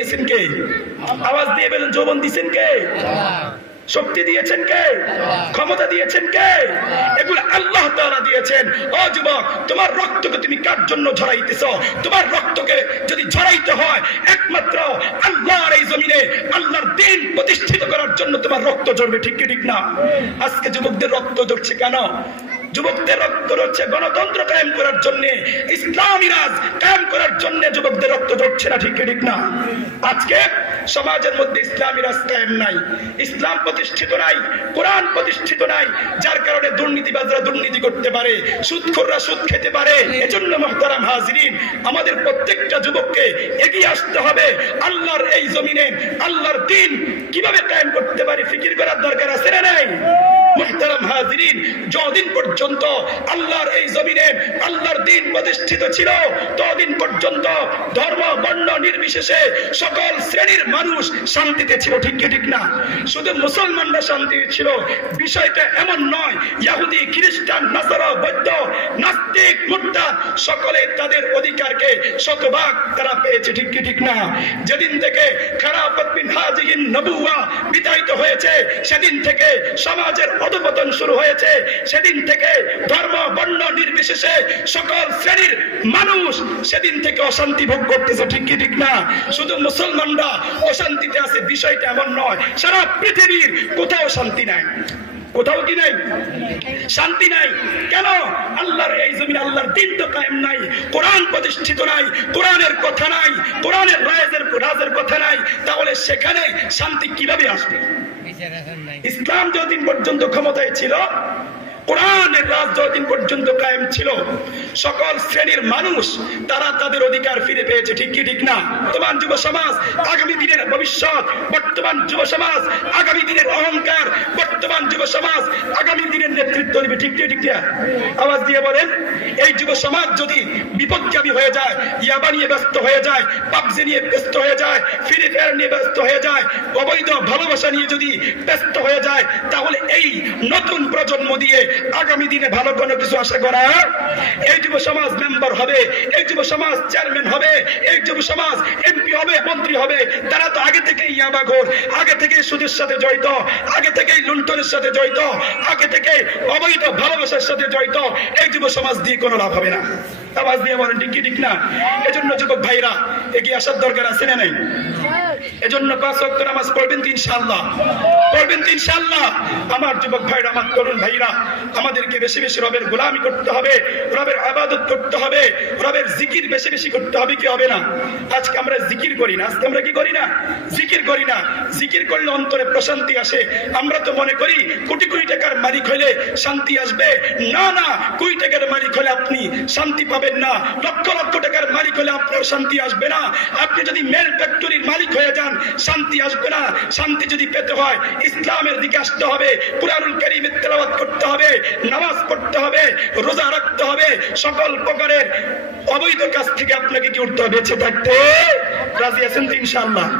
দিয়েছেন কে? আওয়াজ দিয়ে বলেন, যৌবন দিয়েছেন কে? শক্তি দিয়েছেন কে? ক্ষমতা দিয়েছেন কে? এগুলো আল্লাহ তাআলা দিয়েছেন। ও যুবক, তোমার রক্তকে তুমি কার জন্য ঝরাইতেছ? তোমার রক্তকে যদি ঝরাইতে হয়, একমাত্র আল্লাহর এই জমিনে, আল্লাহর দিন প্রতিষ্ঠিত করার জন্য তোমার রক্ত ঝরবে, ঠিক কি ঠিক না? আজকে যুবকদের রক্ত ঝরছে কেন? যুবকদের রক্ত হচ্ছে গণতন্ত্র কায়েম করার জন্য, ইসলামী রাজ কায়েম করার জন্য যুবকদের রক্ত ঝরছে না, ঠিক ঠিক না? আজকে সমাজের মধ্যে ইসলামী রাজ কায়েম নাই, ইসলাম প্রতিষ্ঠিত নাই, কোরআন প্রতিষ্ঠিত নাই, যার কারণে দুর্নীতিবাজরা দুর্নীতি করতে পারে, সুদখোররা সুদ খেতে পারে, এজন্য মহতারাম হাজরিন, আমাদের প্রত্যেকটা যুবককে এগিয়ে আসতে হবে, আল্লাহর এই জমিনে, আল্লাহর দিন কীভাবে কায়েম করতে পারি, ফিকির করার দরকার আছে না নাই? মুহতারাম সকল তাদের অধিকারকে শতভাগ তারা পেয়েছে, ঠিক কি, ঠিক না? যেদিন থেকে খারাপত বিন নবুয়া বিতাড়িত হয়েছে, সেদিন থেকে সমাজের অধপতন শুরু হয়েছে। সেদিন থেকে ধর্ম, বর্ণ নির্বিশেষে সকল শ্রেণির মানুষ সেদিন থেকে অশান্তি ভোগ করতেছে। ঠিক কি, ঠিক না? শুধু মুসলমানরা অশান্তিতে আছে, বিষয়টা এমন নয়। সারা পৃথিবীর কোথাও শান্তি নাই। কোথাও কি নাই? শান্তি নাই। কেন? আল্লাহর এই জমিন, আল্লাহর দিন তো কায়েম নাই। কোরআন প্রতিষ্ঠিত নাই। কোরআনের কথা নাই। কোরআনের রাজের রাজের কথা নাই। তাহলে সেখানে শান্তি কীভাবে আসবে? ইসলাম যতদিন পর্যন্ত ক্ষমতায় ছিল কোরআনের রাজ যতদিন পর্যন্ত কায়েম ছিল, সকল শ্রেণির মানুষ, তারা তাদের অধিকার ফিরে পেয়েছে। ঠিক কি, ঠিক না? বর্তমান যুব সমাজ, আগামী দিনের ভবিষ্যৎ, বর্তমান যুব সমাজ, আগামী দিনের অহংকার, বর্তমান যুব সমাজ, আগামী দিনের নেতৃত্ব দিবে। ঠিক কি, ঠিক না? আওয়াজ দিয়ে বলেন, এই যুব সমাজ যদি বিপদগামী হয়ে যায়, ইয়াবা নিয়ে ব্যস্ত হয়ে যায়, পাবজি নিয়ে ব্যস্ত হয়ে যায়, ফ্রি ফায়ার নিয়ে ব্যস্ত হয়ে যায়, অবৈধ ভালোবাসা নিয়ে যদি ব্যস্ত হয়ে যায়, তাহলে এই নতুন প্রজন্ম দিয়ে আগামী দিনে ভালো কোনো কিছু আশা করা, এই যুব সমাজ মেম্বার হবে, এই যুব সমাজ চেয়ারম্যান হবে, এই যুব সমাজ এমপি হবে, মন্ত্রী হবে। তারা তো আগে থেকেই ইয়াবাঘর আগে থেকেই সুদের সাথে জড়িত, আগে থেকেই লুণ্ঠনের সাথে জড়িত, আগে থেকে অবৈধ ভালোবাসার সাথে জড়িত, এই যুব সমাজ দিয়ে কোনো লাভ হবে না। আওয়াজ দিয়ে বলেন, ঠিক ঠিক না? এজন্য যুবক ভাইরা, এগিয়ে আসার দরকার আছে না নাই? এজন্য পাঁচ ওয়াক্ত নামাজ পড়বেন ইনশাআল্লাহ। পড়বেন ইনশাআল্লাহ। আমার যুবক ভাইরা, আমার তরুণ ভাইরা আমাদেরকে বেশি বেশি রবের গোলামি করতে হবে, রবের আবাদত করতে হবে, রবের জিকির বেশি বেশি করতে হবে কি হবে না? আজকে আমরা জিকির করি না, আজকে আমরা কি করি না? জিকির করি না। জিকির করলে অন্তরে প্রশান্তি আসে। আমরা তো মনে করি কোটি কোটি টাকার মালিক হলে শান্তি আসবে। না না কোটি টাকার মালিক হলে আপনি শান্তি পাবেন না। লক্ষ লক্ষ টাকার মালিক হলে আপনার শান্তি আসবে না। আপনি যদি মেল ফ্যাক্টরির মালিক হয়ে যান, শান্তি আসবে না। শান্তি যদি পেতে হয়, ইসলামের দিকে আসতে হবে, কুরআনুল কারীমের তেলাওয়াত করতে হবে। নামাজ পড়তে হবে, রোজা রাখতে হবে, সকল প্রকারের অবৈধ কাজ থেকে আপনাকে কি উঠতে হবে? বেঁচে থাকতে। রাজি আছেন তো ইনশাআল্লাহ?